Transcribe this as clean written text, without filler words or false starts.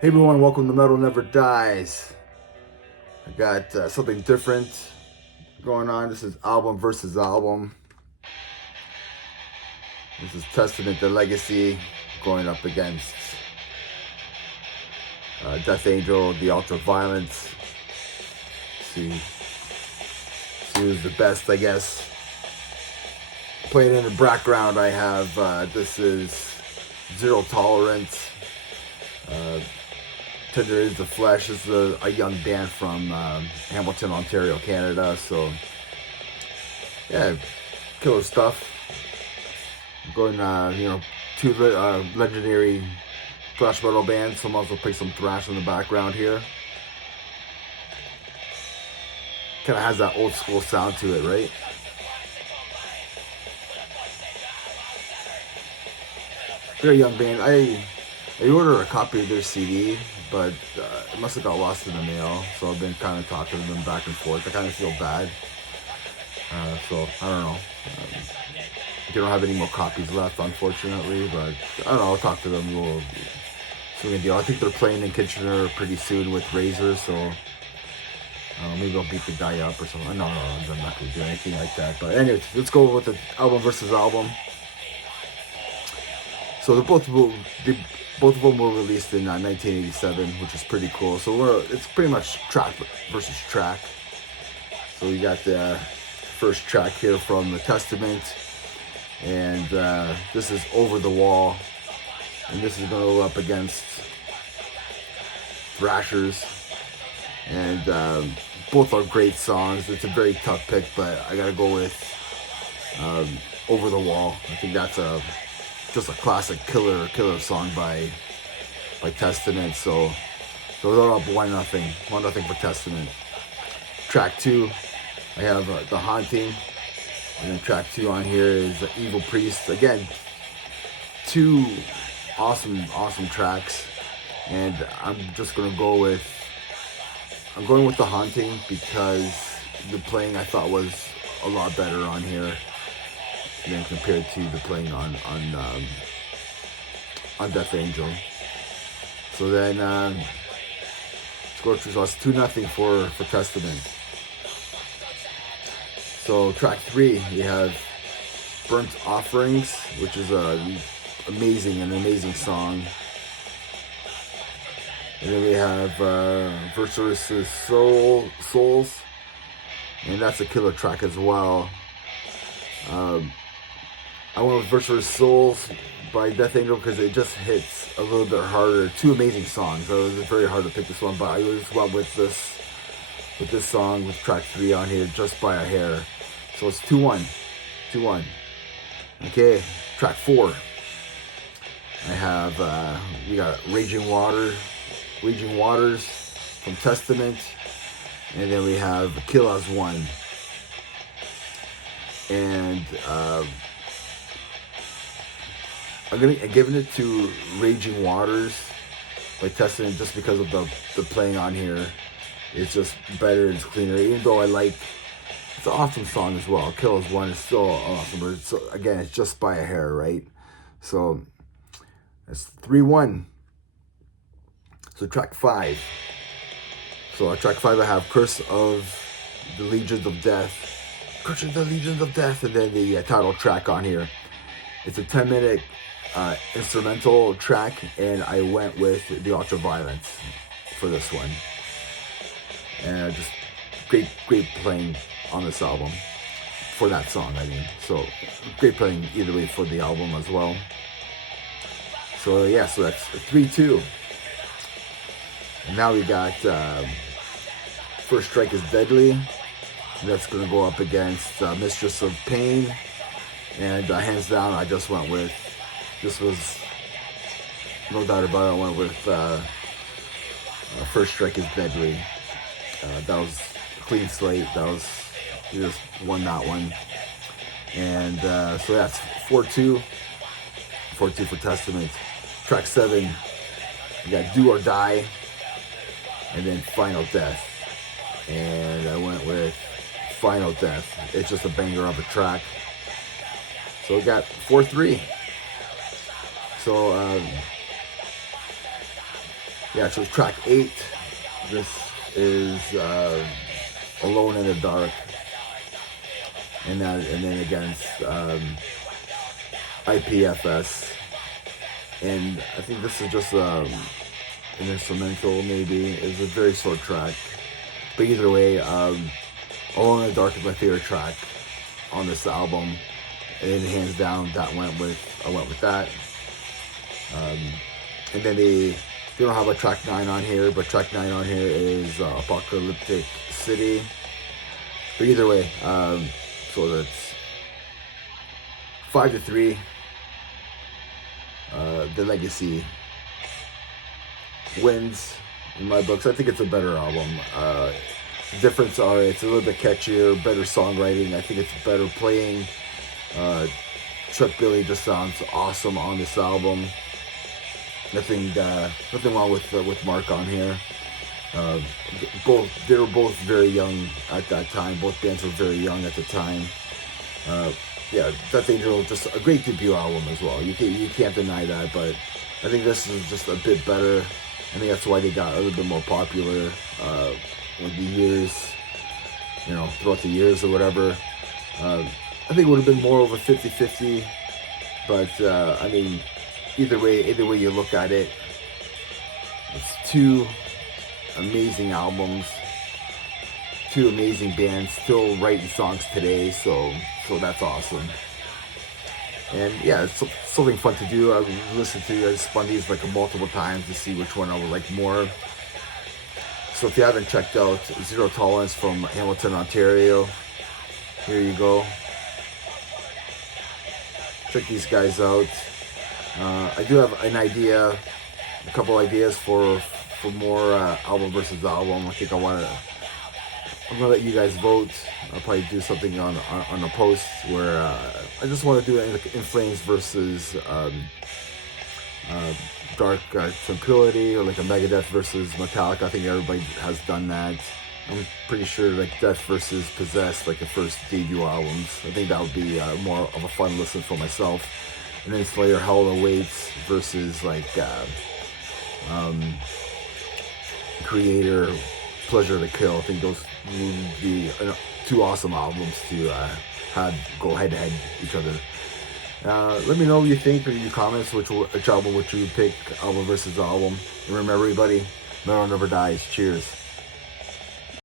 Hey everyone, welcome to Metal Never Dies. I got something different going on. This is album versus album. This is Testament to Legacy going up against Death Angel, The Ultraviolence. See who's the best, I guess. Playing in the background, I have this is Zero Tolerance. Tender is the Flesh. This is a young band from Hamilton, Ontario, Canada. So, yeah, killer stuff. Going, two legendary thrash metal bands. Some also play some thrash in the background here. Kind of has that old school sound to it, right? They're a young band. I ordered a copy of their CD, but it must have got lost in the mail. So I've been kind of talking to them back and forth. I kind of feel bad. So I don't know. They don't have any more copies left, unfortunately. But I don't know. I'll talk to them. We'll see what deal. I think they're playing in Kitchener pretty soon with Razor. So maybe I'll beat the guy up or something. No, I'm not going to do anything like that. But anyways, let's go with the album versus album. So both of them were released in 1987, which is pretty cool. So it's pretty much track versus track. So we got the first track here from the Testament, and this is Over the Wall, and this is going to go up against Thrashers, and both are great songs. It's a very tough pick, but I gotta go with Over the Wall. I think that's just a classic killer song by Testament. So they're up 1-0 for Testament. Track 2, I have The Haunting, and then track 2 on here is Evil Priest. Again, two awesome tracks, and I'm going with The Haunting because the playing I thought was a lot better on here than compared to the playing on Death Angel. So then score lost 2-0 for Testament. So track 3 we have Burnt Offerings, which is an amazing song. And then we have Versus Souls, and that's a killer track as well. I went with Versus Souls by Death Angel because it just hits a little bit harder. Two amazing songs. So it was very hard to pick this one, but I just went with this song with track 3 on here just by a hair. So it's 2-1. Okay, track 4. I have we got Raging Waters from Testament, and then we have Kill As One. And I'm giving it to Raging Waters by Testament just because of the playing on here. It's just better, it's cleaner. Even though it's an awesome song as well. Kill As One is so awesome, but it's just by a hair, right? So it's 3-1. So track 5. So on track 5 I have Curse of the Legions of Death. And then the title track on here. It's a 10-minute instrumental track, and I went with The Ultraviolence for this one. And just great playing on this album for that song, I mean. So great playing either way for the album as well. So yeah, so that's 3-2. And now we got First Strike is Deadly. That's going to go up against Mistress of Pain. And hands down, I just went with, this was, no doubt about it, I went with First Strike is Deadly. That was a clean slate. You just won that one. And so that's 4-2. 4-2 for Testament. Track 7, we got Do or Die. And then Final Death. And I went with Final Death. It's just a banger of a track. So we got 4-3. So Yeah, so track 8. This is Alone in the Dark, and then against IPFS, and I think this is just an instrumental. Maybe it's a very short track, but either way, Alone in the Dark is my favorite track on this album, and hands down, I went with that. And then they don't have a track 9 on here, but track 9 on here is Apocalyptic City. But either way, so that's 5-3. The Legacy wins in my books. I think it's a better album. The difference are it's a little bit catchier, better songwriting. I think it's better playing. Chuck Billy just sounds awesome on this album. Nothing wrong with Mark on here. They were both very young at that time. Both bands were very young at the time. Yeah, Death Angel, just a great debut album as well. You can't deny that. But I think this is just a bit better. I think that's why they got a little bit more popular with the years. Throughout the years or whatever. I think it would have been more of a 50-50. But I mean, either way you look at it, it's 2 amazing albums, 2 amazing bands still writing songs today, so that's awesome. And yeah, it's something fun to do. I spun these like multiple times to see which one I would like more. So if you haven't checked out Zero Tolerance from Hamilton, Ontario, here you go. Check these guys out. I do have a couple ideas for more album versus album. I think I'm gonna let you guys vote. I'll probably do something on a post where I just want to do In Flames versus Dark Tranquillity, or like a Megadeth versus Metallica. I think everybody has done that. I'm pretty sure like Death versus Possessed, like the first debut albums. I think that would be more of a fun listen for myself. And then Slayer Hell Awaits versus like Creator Pleasure to Kill. I think those would be 2 awesome albums to go head to head each other. Let me know what you think in your comments. Which album would you pick, album versus album? And remember, everybody, metal never dies. Cheers.